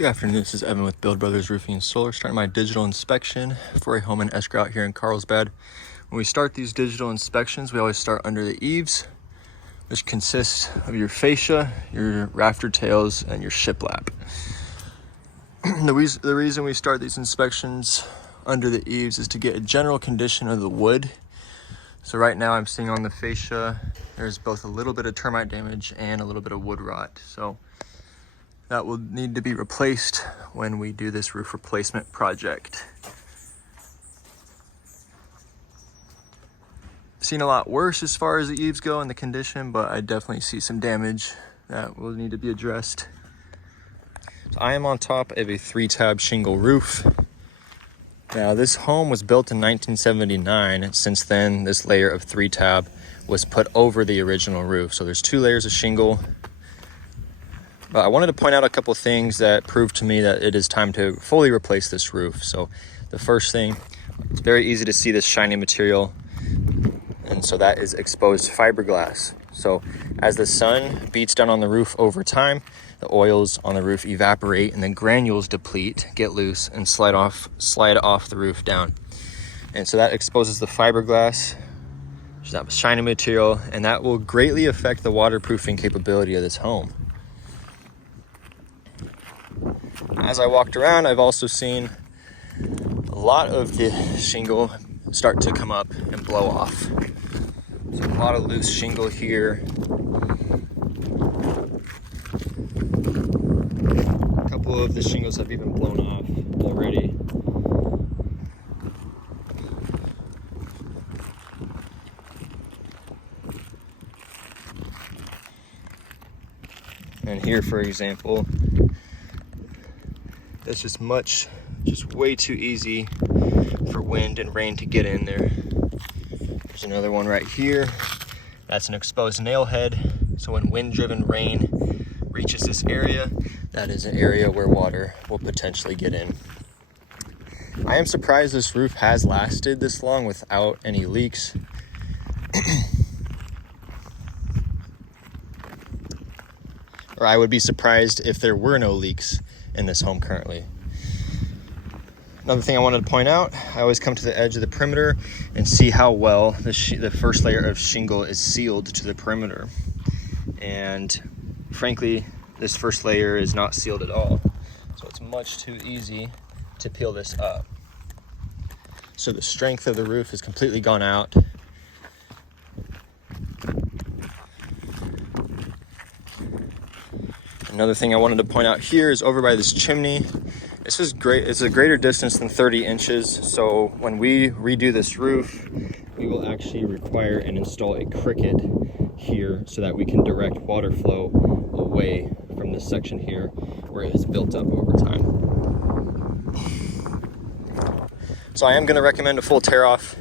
Good afternoon, this is Evan with Build Brothers Roofing and Solar, starting my digital inspection for a home in escrow out here in Carlsbad. When we start these digital inspections, we always start under the eaves, which consists of your fascia, your rafter tails, and your shiplap. The reason we start these inspections under the eaves is to get a general condition of the wood. So right now I'm seeing on the fascia, there's both a little bit of termite damage and a little bit of wood rot. So that will need to be replaced when we do this roof replacement project. Seen a lot worse as far as the eaves go in the condition, but I definitely see some damage that will need to be addressed. So I am on top of a 3-tab shingle roof. Now this home was built in 1979, and since then this layer of 3-tab was put over the original roof. So there's 2 layers of shingle. But I wanted to point out a couple things that prove to me that it is time to fully replace this roof. So the first thing, it's very easy to see this shiny material, and so that is exposed fiberglass. So as the sun beats down on the roof over time, the oils on the roof evaporate and the granules deplete, get loose, and slide off the roof down. And so that exposes the fiberglass, which is that shiny material, and that will greatly affect the waterproofing capability of this home. As I walked around, I've also seen a lot of the shingle start to come up and blow off. So a lot of loose shingle here. A couple of the shingles have even blown off already. And here, for example, it's just way too easy for wind and rain to get in there. There's another one right here. That's an exposed nail head. So when wind-driven rain reaches this area, that is an area where water will potentially get in. I am surprised this roof has lasted this long without any leaks. Or I would be surprised if there were no leaks in this home currently. Another thing I wanted to point out, I always come to the edge of the perimeter and see how well the first layer of shingle is sealed to the perimeter. And frankly, this first layer is not sealed at all. So it's much too easy to peel this up. So the strength of the roof is completely gone out. Another thing I wanted to point out here is over by this chimney. This is great. It's a greater distance than 30 inches. So when we redo this roof, we will actually require and install a cricket here so that we can direct water flow away from this section here where it has built up over time. So I am going to recommend a full tear off.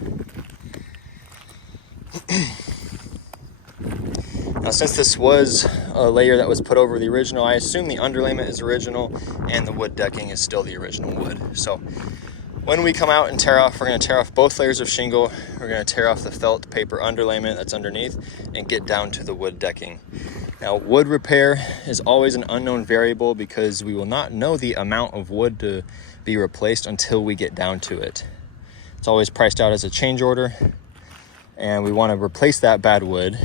Now, since this was a layer that was put over the original, I assume the underlayment is original and the wood decking is still the original wood. So when we come out and tear off, we're going to tear off both layers of shingle. We're going to tear off the felt paper underlayment that's underneath and get down to the wood decking. Now, wood repair is always an unknown variable because we will not know the amount of wood to be replaced until we get down to it. It's always priced out as a change order, and we want to replace that bad wood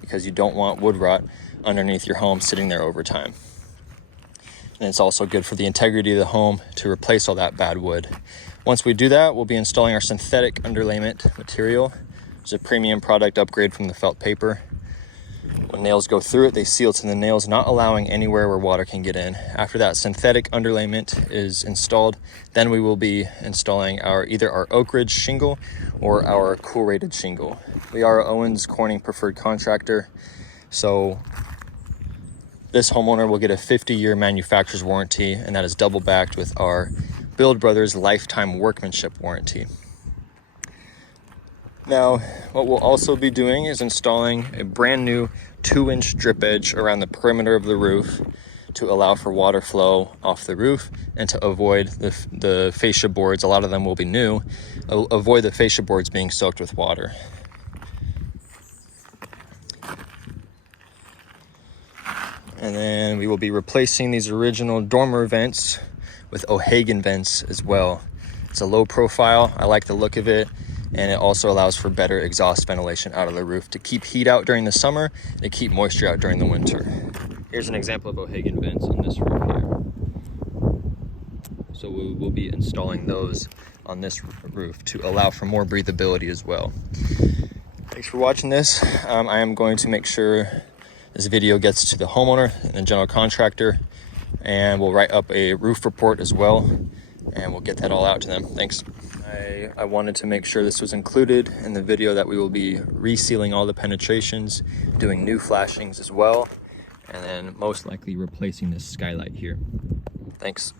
because you don't want wood rot underneath your home sitting there over time. And it's also good for the integrity of the home to replace all that bad wood. Once we do that, we'll be installing our synthetic underlayment material. It's a premium product upgrade from the felt paper. When nails go through it, they seal to the nails, not allowing anywhere where water can get in. After that synthetic underlayment is installed, then we will be installing either our Oak Ridge shingle or our cool rated shingle. We are Owens Corning preferred contractor, so this homeowner will get a 50-year manufacturer's warranty, and that is double backed with our Build Brothers lifetime workmanship warranty. Now, what we'll also be doing is installing a brand new 2-inch drip edge around the perimeter of the roof to allow for water flow off the roof and to avoid the fascia boards. A lot of them will be new. Avoid the fascia boards being soaked with water. And then we will be replacing these original dormer vents with O'Hagan vents as well. It's a low profile. I like the look of it. And it also allows for better exhaust ventilation out of the roof to keep heat out during the summer and to keep moisture out during the winter. Here's an example of O'Hagan vents on this roof here. So we will be installing those on this roof to allow for more breathability as well. Thanks for watching this. I am going to make sure this video gets to the homeowner and the general contractor, and we'll write up a roof report as well, and we'll get that all out to them. Thanks. I wanted to make sure this was included in the video that we will be resealing all the penetrations, doing new flashings as well, and then most likely replacing this skylight here. Thanks.